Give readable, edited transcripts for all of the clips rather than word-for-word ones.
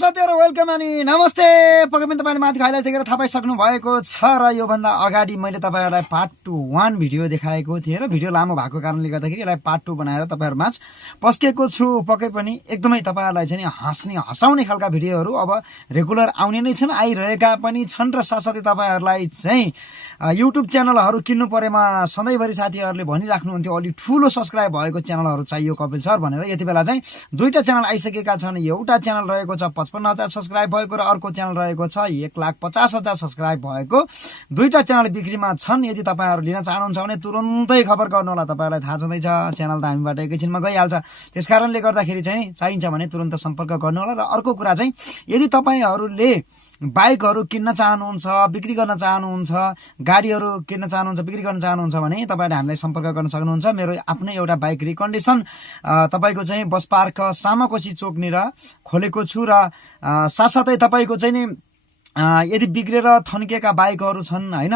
साथीहरु वेलकम अनि नमस्ते। पक्कै पनि तपाईले माथि हाइलाइट देखेर थाहा पाइसक्नु भएको छ र यो भन्दा अगाडि मैले तपाईहरुलाई पार्ट 1 भिडियो देखाएको थिएँ र भिडियो लामो भएको कारणले गर्दाखेरि यसलाई पार्ट 2 बनाएर तपाईहरुमाझ पस्केको छु। पक्कै पनि एकदमै तपाईहरुलाई चाहिँ हस्ने हसाउने खालका भिडियोहरु अब रेगुलर आउने नै छन्, आइरहेका पनि छन् र साथसाथै तपाईहरुलाई चाहिँ युट्युब च्यानलहरु किन्नु परेमा सधैँभरि साथीहरुले भनिराख्नुहुन्थ्यो अलि ठूलो सब्स्क्राइब भएको च्यानलहरु चाहियो कपिल सर भनेर। यति बेला चाहिँ दुईटा च्यानल आइसकेका छन्। एउटा च्यानल रहेको छ 55,000 सब्स्क्राइब भएको र अर्को च्यानल रहेको छ 1,50,000 सब्स्क्राइब भएको। दुईटा च्यानल बिक्रीमा छन्। यदि तपाईहरु लिन चाहनुहुन्छ भने तुरुन्तै खबर गर्नु होला। तपाईहरुलाई थाहा छँदैछ च्यानल त हामीबाट एकैछिनमा गइहाल्छ, त्यसकारणले गर्दाखेरि चाहिँ चाहिन्छ भने तुरुन्त सम्पर्क गर्नु होला। र अर्को कुरा चाहिँ यदि तपाईहरुले बाइकहरु किन्न चाहनुहुन्छ, बिक्री गर्न चाहनुहुन्छ, गाडीहरु किन्न चाहनुहुन्छ, बिक्री गर्न चाहनुहुन्छ भने तपाईहरुले हामीलाई सम्पर्क गर्न सक्नुहुन्छ। मेरो आफ्नै एउटा बाइक रिकन्डिसन तपाईको चाहिँ बस पार्क सामाकोशी चोकनिर खोलेको छु र साथसाथै तपाईको चाहिँ नि यदि बिग्रेर थन्किएका बाइकहरु छन् हैन,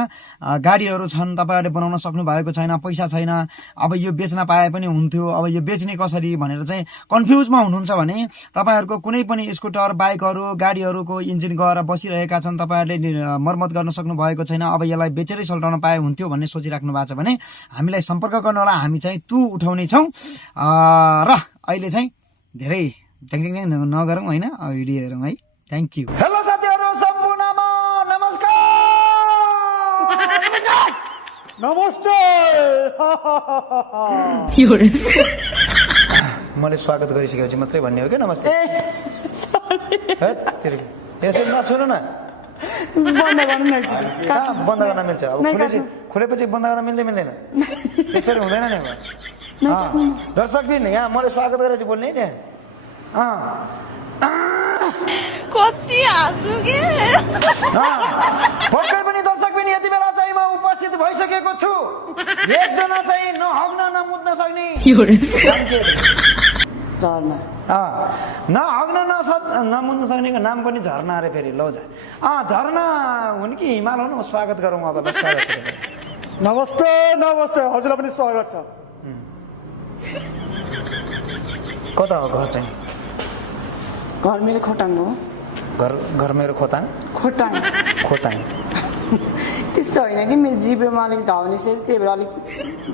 गाडीहरु छन्, तपाईहरुले बनाउन सक्नु भएको छैन, पैसा छैन, अब यो बेच्न पाए पनि हुन्थ्यो, अब यो बेच्ने कसरी भनेर चाहिँ कन्फ्युजमा हुनुहुन्छ भने तपाईहरुको कुनै पनि स्कुटर, बाइकहरु, गाडीहरुको इन्जिन गएर बसिरहेका छन्, तपाईहरुले मर्मत गर्न सक्नु भएको छैन, अब यसलाई बेचेरै सल्टाउन पाए हुन्थ्यो भन्ने सोचिराख्नु भएको छ भने हामीलाई सम्पर्क गर्नु होला। हामी चाहिँ तु उठाउने छौं र अहिले चाहिँ धेरै ढ्याङ नगरौँ हैन, भिडियो हेरौँ है। Thank you. हेलो साथीहरु सम्पूर्णमा नमस्कार। नमस्ते। मैले स्वागत गरिसकेपछि मात्रै भन्ने हो कि नमस्ते? यसरी नछुनु न, बन्द गर्नु न। कहाँ बन्द गर्न मिल्छ? अब खुलेपछि बन्द गर्न मिल्दैन, त्यसरी हुँदैन नि। दर्शकबिन यहाँ मैले स्वागत गरेर चाहिँ बोल्ने त्यहाँ कति हाँसु के पक्कै पनि दर्शकबिन यति बेला चाहिँ म उपस्थित भइसकेको छु। एकजना चाहिँ नहग्न नमुद्न सक्ने झर्ना, नहग्न नमुद्न सक्नेको नाम पनि झरना अरे फेरि। लौ झरना हुन् कि हिमाल हुन्? स्वागत गरौँ अब। नमस्ते। नमस्ते, हजुरलाई पनि स्वागत छ। कता हो घर चाहिँ? घर मेरो खोटाङ हो। घर मेरो खोटाङ खोटाङ त्यस्तो होइन कि मेरो जिब्रोमा अलिक घाउ निस्केछ, त्यही भएर अलिक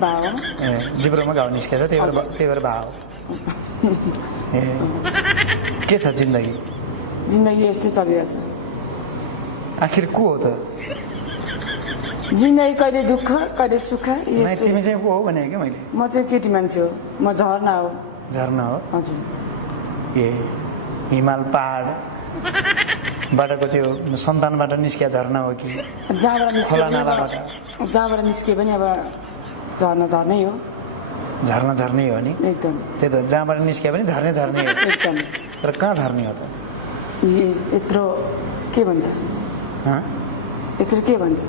भाव। ए जिब्रोमा घाउ निस्केछ त्यही भएर भाव। ए के छ जिन्दगी? जिन्दगी यस्तै चलिरहेछ। आखिर को हो त? जिन्दगी कहिले दुःख कहिले सुख यस्तै। तिमी चाहिँ को हो भने कि मैले? म चाहिँ केटी मान्छे हो, म झरना हो। झरना हो? हजुर। ए हिमाल पहाडबाटको त्यो सन्तानबाट निस्किया झरना हो कि जहाँबाट निस्के पनि अब झर्नै हो। झर्नै हो नि एकदम। त्यही त, जहाँबाट निस्किया पनि झर्नै हो एकदम। तर कहाँ झर्ने हो त? यत्रो के भन्छ, यत्रो के भन्छ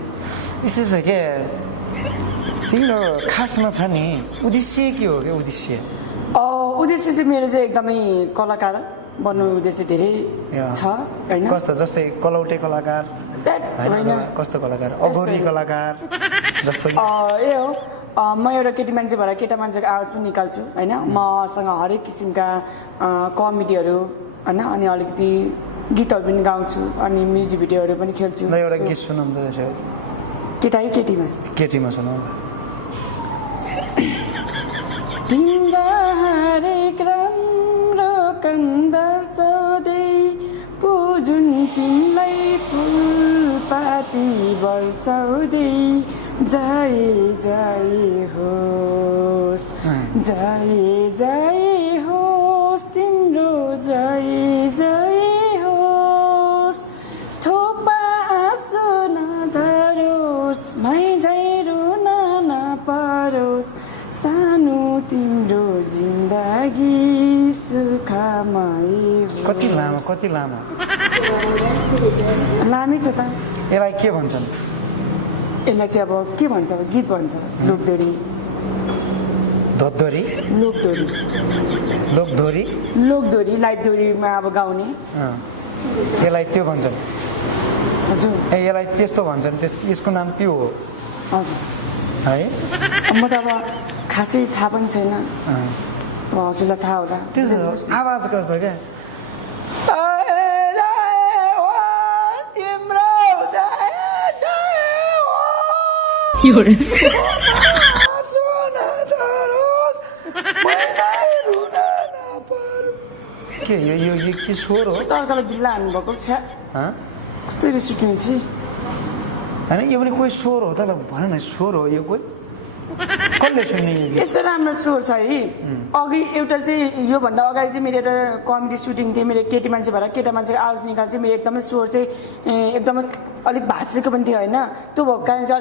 यसो छ के तिम्रो खासमा छ नि उद्देश्य के हो? क्या उद्देश्य? उद्देश्य चाहिँ मेरो चाहिँ एकदमै कलाकार बन्नु उद्देश्य धेरै छ हैन। कस्तो? जस्तै कलौटे कलाकार हैन? कस्तो कलाकार? अघोरी कलाकार जस्तो? ए हो, म एउटा केटी मान्छे भएर केटा मान्छेको आवाज पनि निकाल्छु हैन। मसँग हरेक किसिमका कमेडीहरू हैन, अनि अलिकति गीतहरू पनि गाउँछु, अनि म्युजिक भिडियोहरू पनि खेल्छु। ल एउटा गीत सुनाउँ त त्यसो। केटीमा सुनाऊ। तिम्रो हरेक राम्रो काम दर्शाउँदै पुजुन तिमीलाई फुलपाती वर्षाउँदै जाए होस् तिम्रो जाए होस्। थोपा आँसु नझरोस्, झैरो नपरोस्, सानो तिम्रो जिन्दगी सुखमय होस्। कति लामो लामै छ त। यसलाई के भन्छन्? यसलाई चाहिँ अब के भन्छ, गीत भन्छ। लोकदोरी लाइट दोरीमा अब गाउने, यसलाई त्यो भन्छन्। हजुर। यसलाई त्यस्तो भन्छन्, यसको नाम त्यो हो। हजुर है। म त अब खासै थाहा पनि छैन, हजुरलाई थाहा होला। त्यो आवाज कस्तो क्या? के यो के स्वर हो कस्तो अर्कालाई बिल्ला हान्नुभएको छ्या हँ? कस्तो रिस उठ्ने छि होइन यो पनि कोही स्वर हो त भन न स्वर हो यो कोही कसले सुन्ने यो गीत? यस्तो राम्रो स्वर छ है अघि एउटा चाहिँ योभन्दा अगाडि चाहिँ मेरो एउटा कमेडी सुटिङ थियो मेरो केटी मान्छे भएर केटा मान्छेको आवाज निकाल चाहिँ मेरो एकदमै स्वर चाहिँ एकदमै अलिक भाँसिएको पनि थियो होइन त्यो भएको कारण चाहिँ